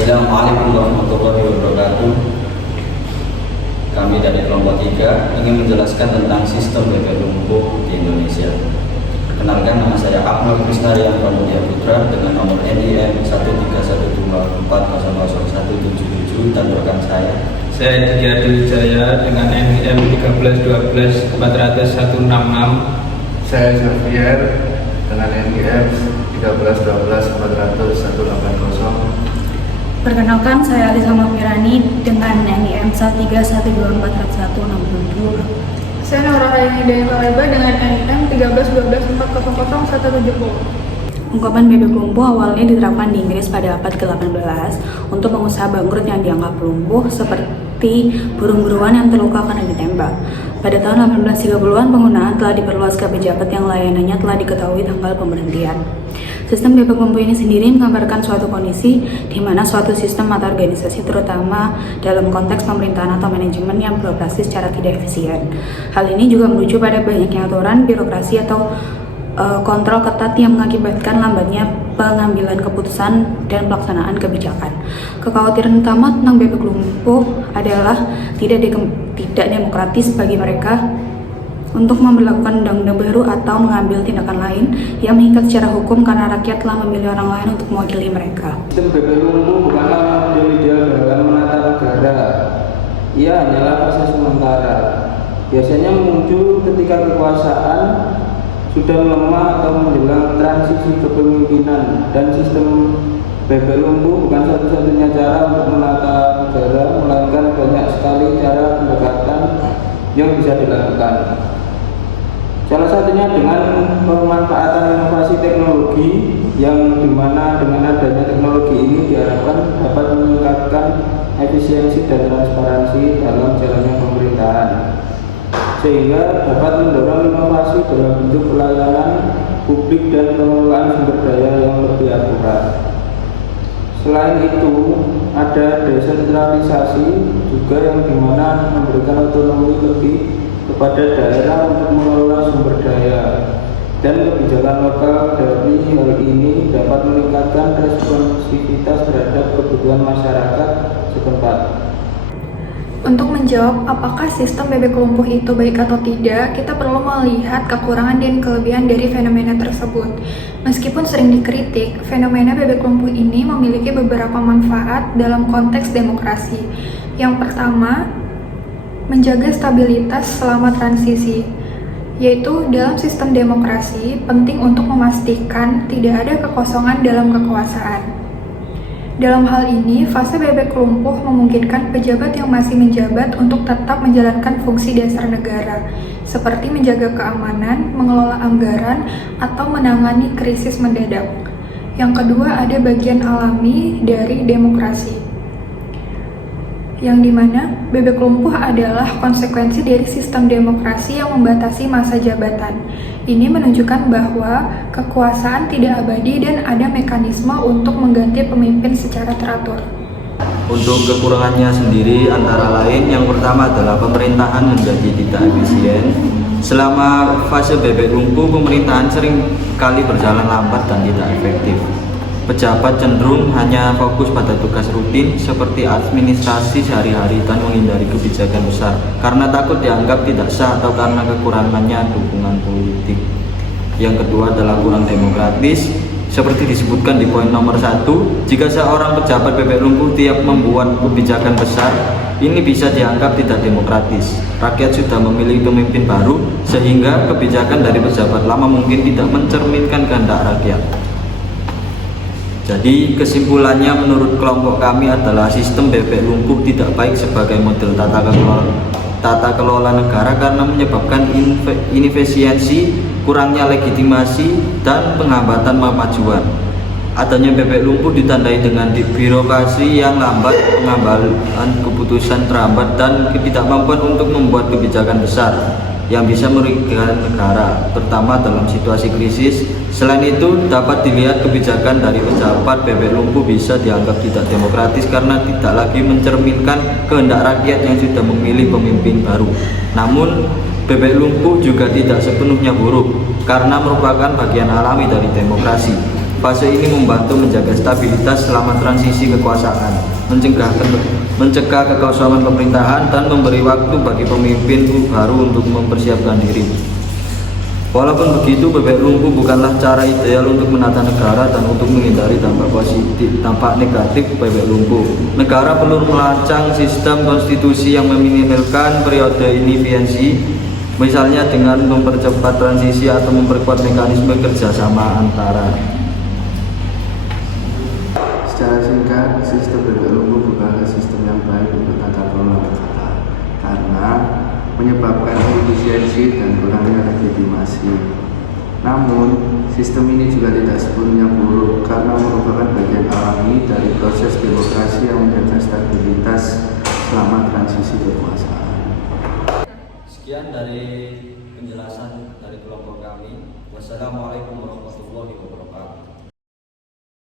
Assalamualaikum warahmatullahi wabarakatuh. Kami dari kelompok 3 ingin menjelaskan tentang sistem BPL lumpuh di Indonesia. Perkenalkan, nama saya Ahmad Krisnarian Pramudia Putra dengan nomor NIM 13124000177 dan rekan saya Saya Didi Wijaya dengan NIM 13124000166. Saya Xavier dengan NIM 13124000180. Perkenalkan, saya Alisa Mafirani dengan NIM 13124000167. Saya Nora Hayani Daya Kaleba dengan NIM 13124000170. Ungkapan bebek lumpuh awalnya diterapkan di Inggris pada abad ke-18 untuk pengusaha bangkrut yang dianggap lumpuh seperti burung-buruan yang terluka karena ditembak. Pada tahun 1830-an, penggunaan telah diperluas ke pejabat yang layanannya telah diketahui tanggal pemberhentian. Sistem bebek lumpuh ini sendiri menggambarkan suatu kondisi di mana suatu sistem atau organisasi, terutama dalam konteks pemerintahan atau manajemen, yang beroperasi secara tidak efisien. Hal ini juga merujuk pada banyaknya aturan, birokrasi, atau kontrol ketat yang mengakibatkan lambatnya pengambilan keputusan dan pelaksanaan kebijakan. Kekhawatiran utama tentang bebek lumpuh adalah tidak demokratis bagi mereka untuk memberlakukan undang-undang baru atau mengambil tindakan lain yang mengikat secara hukum karena rakyat telah memilih orang lain untuk mewakili mereka. Sistem BPL lumpuh bukanlah model ideal dalam menata negara. Ia hanyalah fase sementara. Biasanya muncul ketika kekuasaan sudah melemah atau menjelang transisi kepemimpinan, dan sistem BPL lumpuh bukan satu-satunya cara untuk menata negara, melainkan banyak sekali cara pendekatan yang bisa dilakukan. Salah satunya dengan pemanfaatan inovasi teknologi, yang dimana dengan adanya teknologi ini diharapkan dapat meningkatkan efisiensi dan transparansi dalam jalannya pemerintahan, sehingga dapat mendorong inovasi dalam bentuk pelayanan publik dan pengelolaan sumber daya yang lebih akurat. Selain itu, ada desentralisasi juga, yang dimana memberikan otonomi lebih kepada daerah untuk mengelola sumber daya, dan kebijakan lokal dari hal ini dapat meningkatkan responsivitas terhadap kebutuhan masyarakat setempat. Untuk menjawab apakah sistem bebek lumpuh itu baik atau tidak, kita perlu melihat kekurangan dan kelebihan dari fenomena tersebut. Meskipun sering dikritik, fenomena bebek lumpuh ini memiliki beberapa manfaat dalam konteks demokrasi. Yang pertama, menjaga stabilitas selama transisi, yaitu dalam sistem demokrasi penting untuk memastikan tidak ada kekosongan dalam kekuasaan. Dalam hal ini, fase bebek lumpuh memungkinkan pejabat yang masih menjabat untuk tetap menjalankan fungsi dasar negara, seperti menjaga keamanan, mengelola anggaran, atau menangani krisis mendadak. Yang kedua, ada bagian alami dari demokrasi, yang dimana bebek lumpuh adalah konsekuensi dari sistem demokrasi yang membatasi masa jabatan. Ini menunjukkan bahwa kekuasaan tidak abadi dan ada mekanisme untuk mengganti pemimpin secara teratur. Untuk kekurangannya sendiri antara lain, yang pertama adalah pemerintahan menjadi tidak efisien. Selama fase bebek lumpuh, pemerintahan sering kali berjalan lambat dan tidak efektif. Pejabat cenderung hanya fokus pada tugas rutin seperti administrasi sehari-hari dan menghindari kebijakan besar karena takut dianggap tidak sah atau karena kekurangannya dukungan politik. Yang kedua adalah kurang demokratis. Seperti disebutkan di poin nomor 1, jika seorang pejabat bebek lumpuh tiap membuat kebijakan besar, ini bisa dianggap tidak demokratis. Rakyat sudah memilih pemimpin baru, sehingga kebijakan dari pejabat lama mungkin tidak mencerminkan kehendak rakyat. Jadi kesimpulannya menurut kelompok kami adalah sistem bebek lumpuh tidak baik sebagai model tata kelola negara karena menyebabkan inefisiensi, kurangnya legitimasi, dan penghambatan kemajuan. Adanya bebek lumpuh ditandai dengan birokrasi yang lambat, pengambilan keputusan terhambat, dan ketidakmampuan untuk membuat kebijakan besar yang bisa merugikan negara, terutama dalam situasi krisis. Selain itu, dapat dilihat kebijakan dari pejabat bebek lumpuh bisa dianggap tidak demokratis karena tidak lagi mencerminkan kehendak rakyat yang sudah memilih pemimpin baru. Namun, bebek lumpuh juga tidak sepenuhnya buruk karena merupakan bagian alami dari demokrasi. Fase ini membantu menjaga stabilitas selama transisi kekuasaan, mencegah kekosongan pemerintahan, dan memberi waktu bagi pemimpin baru untuk mempersiapkan diri. Walaupun begitu, bebek lumpuh bukanlah cara ideal untuk menata negara dan untuk menghindari dampak negatif bebek lumpuh. Negara perlu merancang sistem konstitusi yang meminimalkan periode inefisiensi, misalnya dengan mempercepat transisi atau memperkuat mekanisme kerjasama antara. Secara singkat, sistem bebek lumpuh bukanlah sistem yang baik untuk tata kelola negara karena menyebabkan inefisiensi dan kurangnya legitimasi. Namun, sistem ini juga tidak sepenuhnya buruk karena merupakan bagian alami dari proses demokrasi yang menjaga stabilitas selama transisi kekuasaan. Sekian dari penjelasan dari kelompok kami. Wassalamualaikum warahmatullahi wabarakatuh.